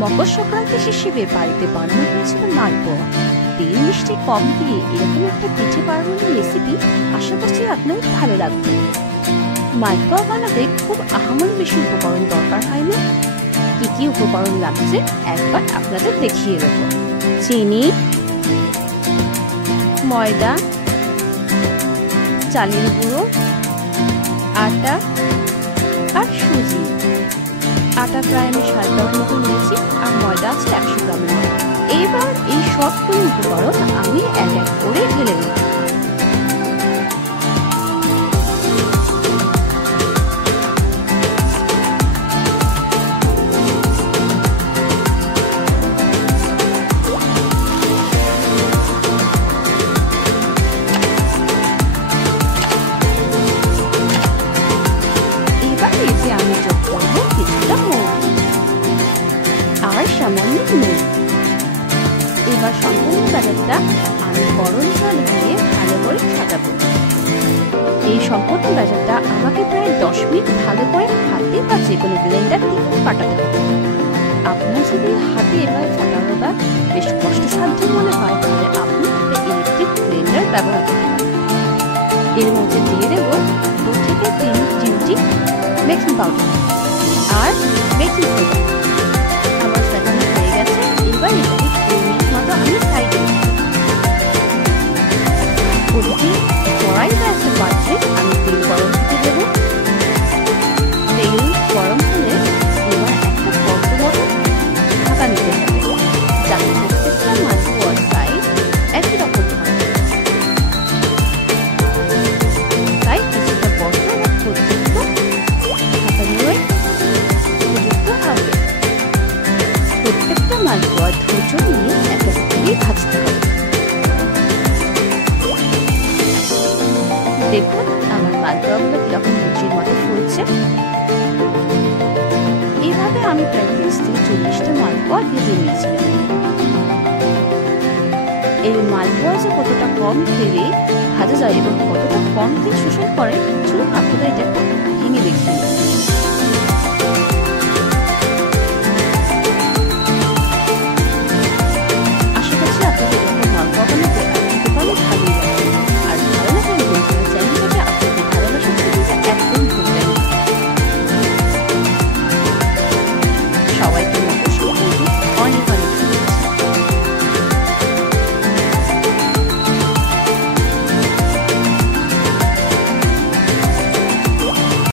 মকর সংক্রান্তি হিসেবে বাড়িতে বানানো হয়েছিল মালপোয়া। তেল মিষ্টি কম দিয়ে এরকম একটা পিঠে বানানোর রেসিপি আশা করছি আপনার ভালো লাগবে। মালপোয়া বানাতে খুব আহামরি বেশি উপকরণ দরকার হয় না। কি কি উপকরণ লাগছে একবার আপনাদের দেখিয়ে দেব। চিনি, ময়দা, চালের গুঁড়ো, আটা আর সুজি। আটা প্রায় আমি 7 গ্রামের মতো নিয়েছি আর ময়দা আছে 100 গ্রামের মতো। এবার এই সবগুলো উপকরণ আমি এক এক করে ঢেলে নেব। আমি যোগ করবো কিছুটা মৌরি আর সামান্য নুন। এবার সম্পূর্ণ ব্যাটারটা আমি গরম জল দিয়ে ভালো করে ছাটাবো। এই সম্পূর্ণ ব্যাটারটা আমাকে প্রায় 10 মিনিট ভালো করে হাতে বা যে কোনো ব্লেন্ডার দিয়ে ফাটাতে হবে। আপনার যদি হাতে এবার ফাটানোটা বেশ কষ্টসাধ্য মনে হয় তাহলে আপনি একটা ইলেকট্রিক ব্লেন্ডার ব্যবহার করতে পারেন। এর মধ্যে দিয়ে দেব 2 থেকে 3 চিমটি বেকিং পাউডার আর বেকিং সোডা। আমার ফেটানো হয়ে গেছে। এবার এটাকে 2 মিনিট মতো আমি সাইডে ওদিকে কড়াই বা একটা পাত্রে আমি তেল গরম হতে দেব। তেল গরম হলে এবার একটা বড় বড় ঢাকা নিতে হবে যাতে প্রত্যেকটা মালপোয়ার সাইজ একই রকম হয়। তাই কিছুটা বড় এবং প্রত্যেকটা প্রত্যেকটা মালপোয়া ধৈর্য নিয়ে এক এক করে ভাজতে হবে। দেখুন আমার মালপোয়াগুলো কিরকম লুচির মতো ফুলছে। এইভাবে আমি প্রায় 30 থেকে 40টা মালপোয়া ভেজে নিয়েছিলাম। এই মালপোয়া যে কতটা কম তেলে ভাজা যায় এবং কতটা কম তেল শোষণ করে চলুন আপনারা এটা ভেঙে দেখিয়ে।